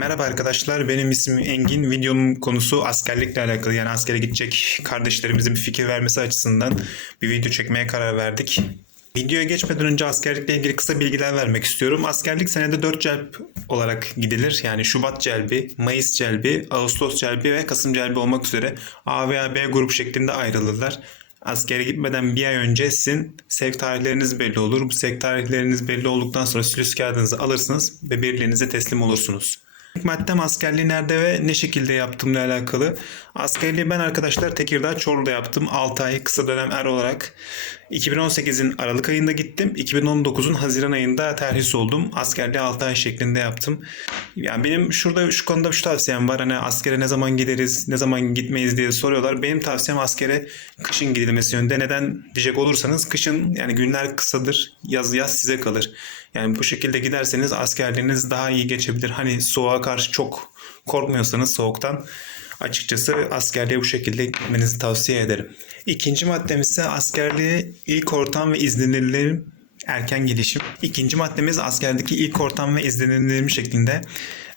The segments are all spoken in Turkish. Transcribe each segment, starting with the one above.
Merhaba arkadaşlar, benim ismim Engin. Videonun konusu askerlikle alakalı. Yani askere gidecek kardeşlerimize bir fikir vermesi açısından bir video çekmeye karar verdik. Videoya geçmeden önce askerlikle ilgili kısa bilgiler vermek istiyorum. Askerlik senede 4 celp olarak gidilir. Yani Şubat celbi, Mayıs celbi, Ağustos celbi ve Kasım celbi olmak üzere A veya B grup şeklinde ayrılırlar. Askere gitmeden bir ay önce sizin sevk tarihleriniz belli olur. Bu sevk tarihleriniz belli olduktan sonra sülüs kağıdınızı alırsınız ve birliğinize teslim olursunuz. Maddem askerliği nerede ve ne şekilde yaptığımla alakalı. Askerliği ben arkadaşlar Tekirdağ Çorlu'da yaptım. 6 ay kısa dönem er olarak. 2018'in Aralık ayında gittim. 2019'un Haziran ayında terhis oldum. Askerliği 6 ay şeklinde yaptım. Yani benim şurada şu konuda şu tavsiyem var. Hani askere ne zaman gideriz, ne zaman gitmeyiz diye soruyorlar. Benim tavsiyem askere kışın gidilmesi yönünde. Neden diyecek olursanız kışın yani günler kısadır. Yaz yaz size kalır. Yani bu şekilde giderseniz askerliğiniz daha iyi geçebilir. Hani soğuğa karşı çok korkmuyorsanız soğuktan açıkçası askerliğe bu şekilde gitmenizi tavsiye ederim. İkinci maddemiz ise askerliğe ilk ortam ve izlenirlerin erken gelişim. İkinci maddemiz askerdeki ilk ortam ve izlenimlerim şeklinde.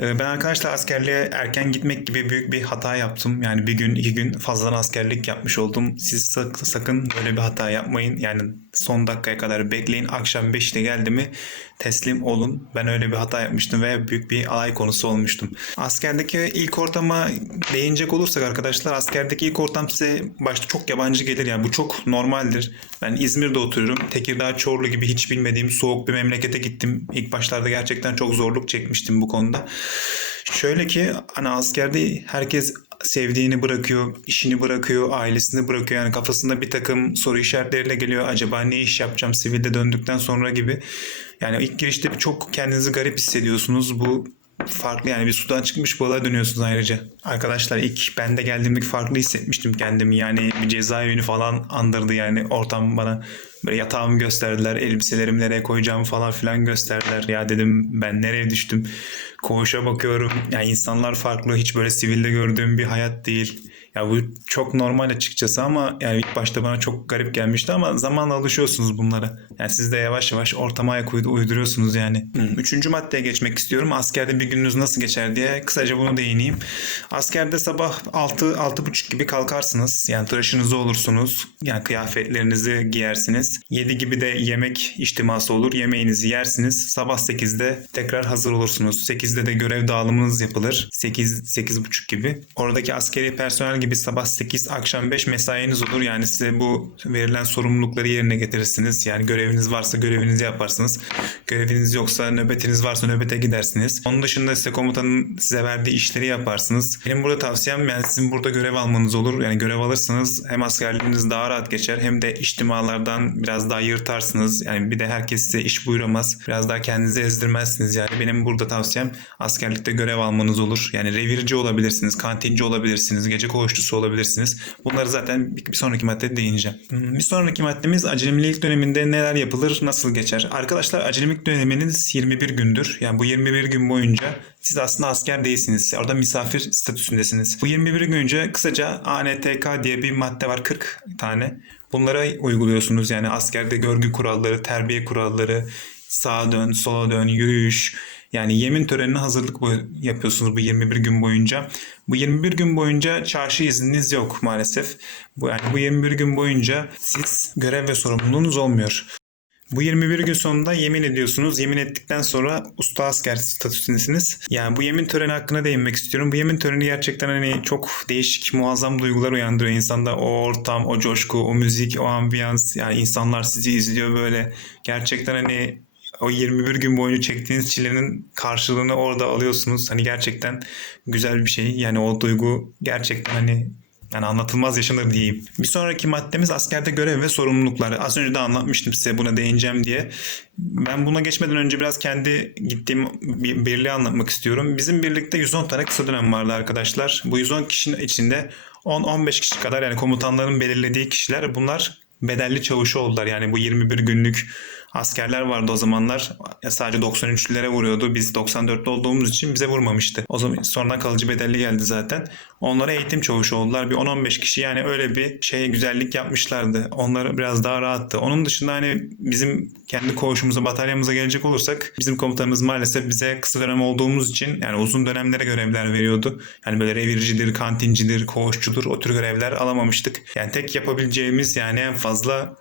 Ee, Ben arkadaşlar askerliğe erken gitmek gibi büyük bir hata yaptım. Yani bir gün iki gün fazladan askerlik yapmış oldum. Siz sak- sakın böyle bir hata yapmayın. Yani son dakikaya kadar bekleyin. Akşam 5'te geldi mi teslim olun. Ben öyle bir hata yapmıştım ve büyük bir alay konusu olmuştum. Askerdeki ilk ortama değinecek olursak arkadaşlar askerdeki ilk ortam size başta çok yabancı gelir. Yani bu çok normaldir. Ben İzmir'de oturuyorum. Tekirdağ, Çorlu gibi hiç bilmediğim soğuk bir memlekete gittim. İlk başlarda gerçekten çok zorluk çekmiştim bu konuda. Şöyle ki hani askerde herkes sevdiğini bırakıyor, işini bırakıyor, ailesini bırakıyor. Yani kafasında bir takım soru işaretleriyle geliyor. Acaba ne iş yapacağım sivilde döndükten sonra gibi. Yani ilk girişte çok kendinizi garip hissediyorsunuz. Bu farklı yani bir sudan çıkmış balığa dönüyorsunuz ayrıca. Arkadaşlar ilk ben de geldiğimde farklı hissetmiştim kendimi. Yani bir cezaevini falan andırdı yani ortam bana. Böyle yatağımı gösterdiler, elbiselerimi nereye koyacağımı falan filan gösterdiler. Ya dedim ben nereye düştüm? Koğuşa bakıyorum. Yani insanlar farklı. Hiç böyle sivilde gördüğüm bir hayat değil. Ya bu çok normal açıkçası ama yani ilk başta bana çok garip gelmişti ama zamanla alışıyorsunuz bunlara. Yani siz de yavaş yavaş ortama ayak uydu- uyduruyorsunuz yani. Üçüncü maddeye geçmek istiyorum. Askerde bir gününüz nasıl geçer diye kısaca bunu değineyim. Askerde sabah 6 buçuk gibi kalkarsınız. Yani tıraşınızı olursunuz. Yani kıyafetlerinizi giyersiniz. 7 gibi de yemek içtiması olur. Yemeğinizi yersiniz. Sabah 8'de tekrar hazır olursunuz. 8'de de görev dağılımınız yapılır. 8 8.30 gibi. Oradaki askeri personel gibi sabah 8 akşam 5 mesainiz olur. Yani size bu verilen sorumlulukları yerine getirirsiniz. Yani göreviniz varsa görevinizi yaparsınız. Göreviniz yoksa nöbetiniz varsa nöbete gidersiniz. Onun dışında size komutanın size verdiği işleri yaparsınız. Benim burada tavsiyem yani sizin burada görev almanız olur. Yani görev alırsanız hem askerliğiniz daha rahat geçer hem de içtimalardan biraz daha yırtarsınız. Yani bir de herkes size iş buyuramaz. Biraz daha kendinizi ezdirmezsiniz. Yani benim burada tavsiyem askerlikte görev almanız olur. Yani revirci olabilirsiniz, kantinci olabilirsiniz, gece koğuşçusu olabilirsiniz. Bunları zaten bir bir sonraki maddede değineceğim. Hmm, Bir sonraki maddemiz acemililik döneminde neler yapılır, nasıl geçer? Arkadaşlar acemilik döneminiz 21 gündür. Yani bu 21 gün boyunca siz aslında asker değilsiniz. Orada misafir statüsündesiniz. Bu 21 gün önce kısaca ANTK diye bir madde var 40 tane. Bunlara uyguluyorsunuz yani askerde görgü kuralları, terbiye kuralları, sağa dön, sola dön, yürüyüş. Yani yemin törenine hazırlık yapıyorsunuz bu 21 gün boyunca. Bu 21 gün boyunca çarşı izniniz yok maalesef. Bu yani bu 21 gün boyunca siz görev ve sorumluluğunuz olmuyor. Bu 21 gün sonunda yemin ediyorsunuz. Yemin ettikten sonra usta asker statüsündesiniz. Yani bu yemin töreni hakkında değinmek istiyorum. Bu yemin töreni gerçekten hani çok değişik, muazzam duygular uyandırıyor insanda. O ortam, o coşku, o müzik, o ambiyans. Yani insanlar sizi izliyor böyle. Gerçekten hani o 21 gün boyunca çektiğiniz çilenin karşılığını orada alıyorsunuz. Hani gerçekten güzel bir şey. Yani o duygu gerçekten hani yani anlatılmaz yaşanır diyeyim. Bir sonraki maddemiz askerde görev ve sorumluluklar. Az önce de anlatmıştım size buna değineceğim diye. Ben buna geçmeden önce biraz kendi gittiğim bir birliği anlatmak istiyorum. Bizim birlikte 110 tane kısa dönem vardı arkadaşlar. Bu 110 kişinin içinde 10-15 kişi kadar yani komutanların belirlediği kişiler bunlar bedelli çavuşu oldular. Yani bu 21 günlük askerler vardı o zamanlar. Sadece 93'lülere vuruyordu. Biz 94'lü olduğumuz için bize vurmamıştı. O zaman sonradan kalıcı bedelli geldi zaten. Onlara eğitim çavuşu oldular. Bir 10-15 kişi yani öyle bir şeye güzellik yapmışlardı. Onları biraz daha rahattı. Onun dışında hani bizim kendi koğuşumuza, batalyamıza gelecek olursak bizim komutanımız maalesef bize kısa dönem olduğumuz için yani uzun dönemlere görevler veriyordu. Yani böyle revircidir, kantincidir, koğuşçudur o tür görevler alamamıştık. Yani tek yapabileceğimiz yani en fazla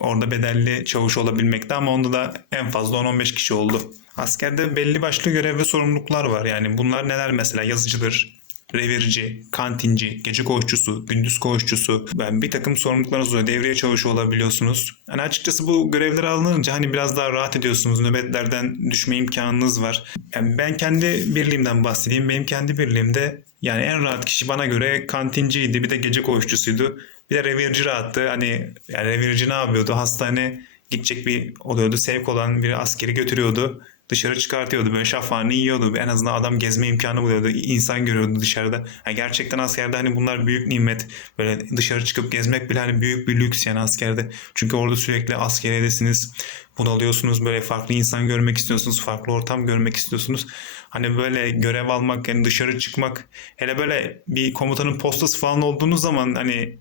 orada bedelli çavuş olabilmekte ama onda da en fazla 10-15 kişi oldu. Askerde belli başlı görev ve sorumluluklar var. Yani bunlar neler mesela yazıcıdır, revirci, kantinci, gece koğuşçusu, gündüz koğuşçusu. Ben bir takım sorumluluklarınız oluyor. Devriye çavuşu olabiliyorsunuz. Yani açıkçası bu görevleri alınınca hani biraz daha rahat ediyorsunuz. Nöbetlerden düşme imkanınız var. Yani ben kendi birliğimden bahsedeyim. Benim kendi birliğimde yani en rahat kişi bana göre kantinciydi. Bir de gece koğuşçusuydu. Bir de revirci rahattı. Hani yani revirci ne yapıyordu? Hastane gidecek bir oluyordu. Sevk olan bir askeri götürüyordu. Dışarı çıkartıyordu. Böyle şafağını yiyordu. En azından adam gezme imkanı buluyordu. İnsan görüyordu dışarıda. Yani gerçekten askerde hani bunlar büyük nimet. Böyle dışarı çıkıp gezmek bile hani büyük bir lüks yani askerde. Çünkü orada sürekli askeredesiniz. Bunalıyorsunuz. Böyle farklı insan görmek istiyorsunuz. Farklı ortam görmek istiyorsunuz. Hani böyle görev almak yani dışarı çıkmak. Hele böyle bir komutanın postası falan olduğunuz zaman hani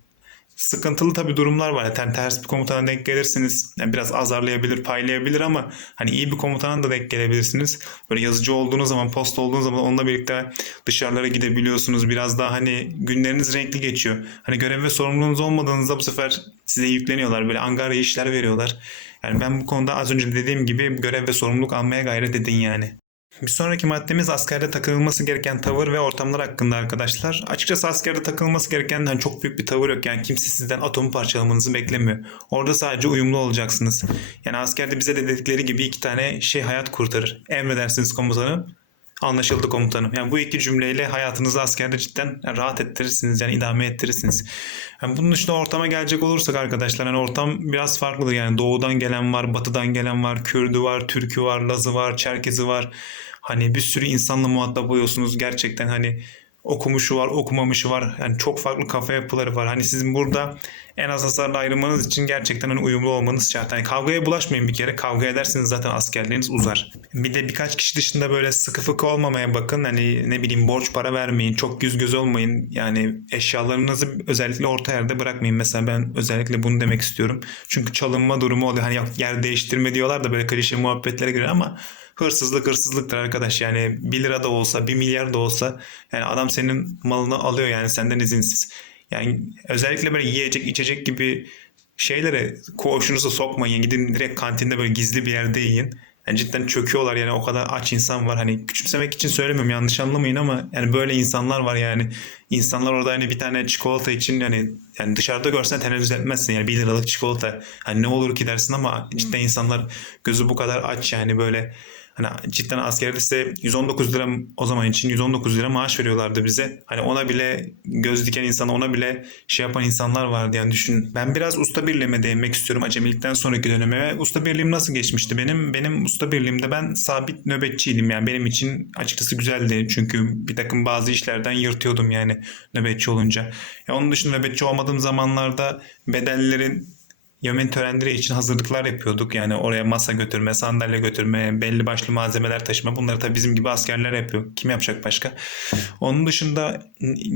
sıkıntılı tabii durumlar var. Yani ters bir komutana denk gelirsiniz. Yani biraz azarlayabilir, paylayabilir ama hani iyi bir komutana da denk gelebilirsiniz. Böyle yazıcı olduğunuz zaman, post olduğunuz zaman onunla birlikte dışarılara gidebiliyorsunuz. Biraz daha hani günleriniz renkli geçiyor. Hani görev ve sorumluluğunuz olmadığınızda bu sefer size yükleniyorlar. Böyle angarya işler veriyorlar. Yani ben bu konuda az önce dediğim gibi görev ve sorumluluk almaya gayret edin yani. Bir sonraki maddemiz askerde takılması gereken tavır ve ortamlar hakkında arkadaşlar. Açıkçası askerde takılması gereken çok büyük bir tavır yok. Yani kimse sizden atomu parçalamanızı beklemiyor. Orada sadece uyumlu olacaksınız. Yani askerde bize de dedikleri gibi iki tane şey hayat kurtarır. Emredersiniz komutanım. Anlaşıldı komutanım. Yani bu iki cümleyle hayatınızı askerde cidden rahat ettirirsiniz. Yani idame ettirirsiniz. Yani bunun dışında ortama gelecek olursak arkadaşlar hani ortam biraz farklıdır. Yani doğudan gelen var, batıdan gelen var, Kürdü var, Türkü var, Lazı var, Çerkezi var. Hani bir sürü insanla muhatap oluyorsunuz. Gerçekten hani okumuşu var, okumamışı var. Yani çok farklı kafa yapıları var. Hani sizin burada en az hasarla ayırmanız için gerçekten hani uyumlu olmanız şart. Hani kavgaya bulaşmayın bir kere. Kavga ederseniz zaten askerliğiniz uzar. Bir de birkaç kişi dışında böyle sıkı fıkı olmamaya bakın. Hani ne bileyim borç para vermeyin. Çok yüz göz olmayın. Yani eşyalarınızı özellikle orta yerde bırakmayın. Mesela ben özellikle bunu demek istiyorum. Çünkü çalınma durumu oluyor. Hani yer değiştirme diyorlar da böyle klişe muhabbetlere göre ama hırsızlık hırsızlıktır arkadaş. Yani 1 lira da olsa 1 milyar da olsa yani adam senin malını alıyor yani senden izinsiz. Yani özellikle böyle yiyecek içecek gibi şeylere koğuşunuza sokmayın. Gidin direkt kantinde böyle gizli bir yerde yiyin. Yani cidden çöküyorlar yani o kadar aç insan var. Hani küçümsemek için söylemiyorum yanlış anlamayın ama yani böyle insanlar var yani. İnsanlar orada hani bir tane çikolata için yani yani dışarıda görsen tenezzül etmezsin yani 1 liralık çikolata. Hani ne olur ki dersin ama cidden insanlar gözü bu kadar aç yani böyle Hani cidden askerde size 119 lira o zaman için 119 lira maaş veriyorlardı bize. Hani ona bile göz diken insan ona bile şey yapan insanlar vardı yani düşün. Ben biraz usta birliğime değinmek istiyorum acemilikten sonraki döneme. Usta birliğim nasıl geçmişti benim? Benim usta birliğimde ben sabit nöbetçiydim yani benim için açıkçası güzeldi. Çünkü bir takım bazı işlerden yırtıyordum yani nöbetçi olunca. Ya onun dışında nöbetçi olmadığım zamanlarda bedellerin yemen törenleri için hazırlıklar yapıyorduk. Yani oraya masa götürme, sandalye götürme, belli başlı malzemeler taşıma. Bunları tabii bizim gibi askerler yapıyor. Kim yapacak başka? Onun dışında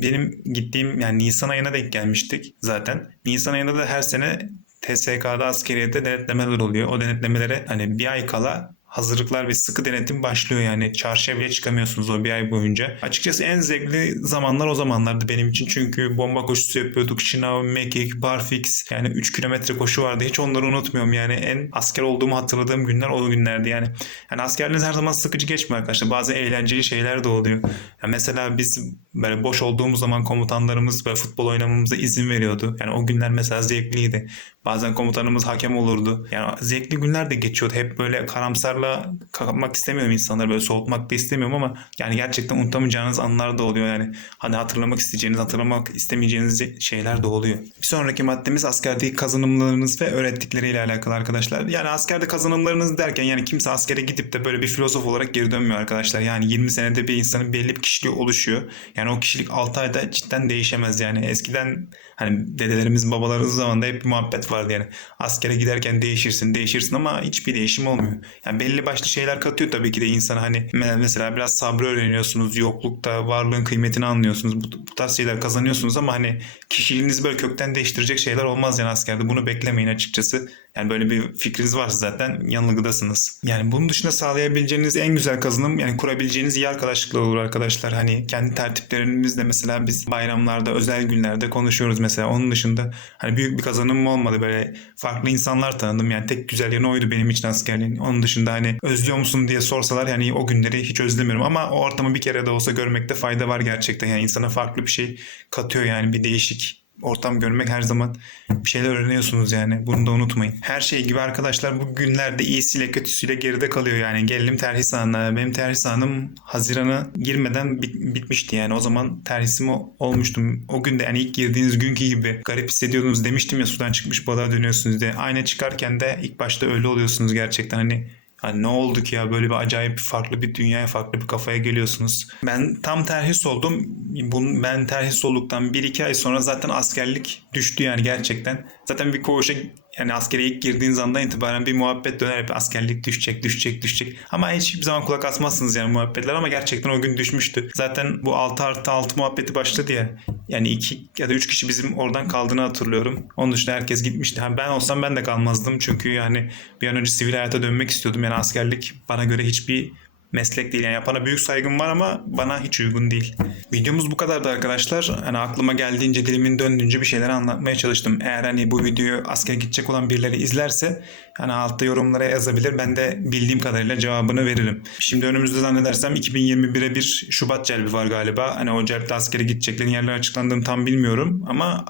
benim gittiğim yani Nisan ayına denk gelmiştik zaten. Nisan ayında da her sene TSK'da askeriyede denetlemeler oluyor. O denetlemelere hani bir ay kala hazırlıklar ve sıkı denetim başlıyor yani. Çarşıya bile çıkamıyorsunuz o bir ay boyunca. Açıkçası en zevkli zamanlar o zamanlardı benim için. Çünkü bomba koşusu yapıyorduk. Şınav, mekik, barfix. Yani 3 kilometre koşu vardı. Hiç onları unutmuyorum. Yani en asker olduğumu hatırladığım günler o günlerdi yani. Yani askerliğiniz her zaman sıkıcı geçmiyor arkadaşlar. Bazı eğlenceli şeyler de oluyor. Yani mesela biz böyle boş olduğumuz zaman komutanlarımız böyle futbol oynamamıza izin veriyordu. Yani o günler mesela zevkliydi. Bazen komutanımız hakem olurdu. Yani zevkli günler de geçiyordu. Hep böyle karamsarla kalmak istemiyorum insanları böyle soğutmak da istemiyorum ama yani gerçekten unutamayacağınız anlar da oluyor yani. Hani hatırlamak isteyeceğiniz, hatırlamak istemeyeceğiniz şeyler de oluyor. Bir sonraki maddemiz askerdeki kazanımlarınız ve öğrettikleriyle alakalı arkadaşlar. Yani askerde kazanımlarınız derken yani kimse askere gidip de böyle bir filozof olarak geri dönmüyor arkadaşlar. Yani 20 senede bir insanın belli bir kişiliği oluşuyor. Yani Yani o kişilik 6 ayda cidden değişemez yani. Eskiden hani dedelerimiz babalarımız zamanında hep bir muhabbet vardı yani. Askere giderken değişirsin değişirsin ama hiçbir değişim olmuyor. Yani belli başlı şeyler katıyor tabii ki de insana hani me- mesela biraz sabrı öğreniyorsunuz. Yoklukta varlığın kıymetini anlıyorsunuz. Bu, bu tarz şeyler kazanıyorsunuz ama hani kişiliğinizi böyle kökten değiştirecek şeyler olmaz yani askerde. Bunu beklemeyin açıkçası. Yani böyle bir fikriniz varsa zaten yanılgıdasınız. Yani bunun dışında sağlayabileceğiniz en güzel kazanım yani kurabileceğiniz iyi arkadaşlıklar olur arkadaşlar. Hani kendi tertiplerimizle mesela biz bayramlarda, özel günlerde konuşuyoruz mesela. Onun dışında hani büyük bir kazanımım olmadı. Böyle farklı insanlar tanıdım. Yani tek güzel yanı oydu benim için askerliğin. Onun dışında hani özlüyor musun diye sorsalar yani o günleri hiç özlemiyorum. Ama o ortamı bir kere de olsa görmekte fayda var gerçekten. Yani insana farklı bir şey katıyor yani bir değişik ortam görmek her zaman bir şeyler öğreniyorsunuz yani. Bunu da unutmayın. Her şey gibi arkadaşlar bu günlerde iyisiyle kötüsüyle geride kalıyor yani. Gelelim terhis anına. Benim terhis anım Haziran'a girmeden bit- bitmişti yani. O zaman terhisim olmuştum. O günde yani ilk girdiğiniz günkü gibi garip hissediyordunuz demiştim ya sudan çıkmış balığa dönüyorsunuz diye. Ayna çıkarken de ilk başta öyle oluyorsunuz gerçekten hani Hani ne oldu ki ya böyle bir acayip farklı bir dünyaya farklı bir kafaya geliyorsunuz. Ben tam terhis oldum. Bunun, ben terhis olduktan 1-2 ay sonra zaten askerlik düştü yani gerçekten. Zaten bir koğuşa yani askere ilk girdiğiniz andan itibaren bir muhabbet döner hep askerlik düşecek düşecek düşecek. Ama hiçbir zaman kulak asmazsınız yani muhabbetler ama gerçekten o gün düşmüştü. Zaten bu 6 artı 6 muhabbeti başladı ya. Yani 2 ya da 3 kişi bizim oradan kaldığını hatırlıyorum. Onun dışında herkes gitmişti. Ha, ben olsam ben de kalmazdım. Çünkü yani bir an önce sivil hayata dönmek istiyordum. Yani askerlik bana göre hiçbir meslek değil. Yani yapana büyük saygım var ama bana hiç uygun değil. Videomuz bu kadardı arkadaşlar. Hani aklıma geldiğince dilimin döndüğünce bir şeyler anlatmaya çalıştım. Eğer hani bu videoyu askere gidecek olan birileri izlerse hani altta yorumlara yazabilir. Ben de bildiğim kadarıyla cevabını veririm. Şimdi önümüzde zannedersem 2021'e bir Şubat celbi var galiba. Hani o celpte askere gideceklerin yerleri açıklandığını tam bilmiyorum ama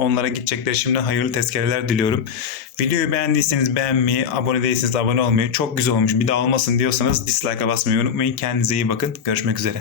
Onlara gidecekleri şimdi hayırlı tezkereler diliyorum. Videoyu beğendiyseniz beğenmeyi, abone değilseniz abone olmayı çok güzel olmuş. Bir daha olmasın diyorsanız dislike'a basmayı unutmayın. Kendinize iyi bakın. Görüşmek üzere.